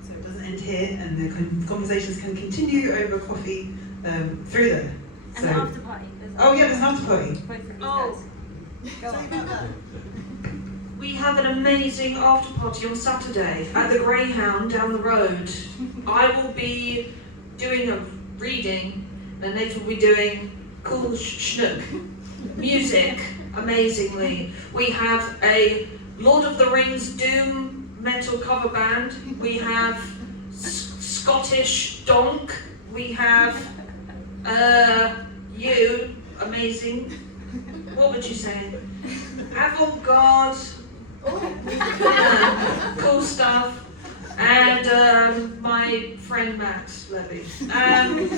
So it doesn't end here, and the conversations can continue over coffee through there. And the after party. Oh yeah, there's an after party. Both of these Oh. guys. Go Say on. about that. We have an amazing after party on Saturday at the Greyhound down the road. I will be doing a reading, and Nate will be doing cool schnook. Music, amazingly. We have a Lord of the Rings Doom metal cover band. We have Scottish donk. We have you, amazing. What would you say? Avant-garde. Cool stuff. And my friend Max Levy. And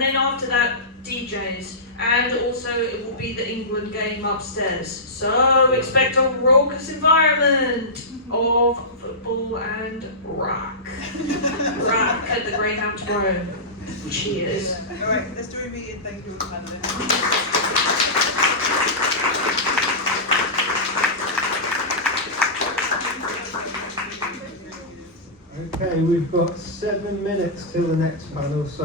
then after that, DJs. And also it will be the England game upstairs. So expect a raucous environment of football and rock. Rock at the Greyhound tomorrow. Cheers. All right, let's do a meeting. Thank you, panel. Okay, we've got 7 minutes till the next panel, so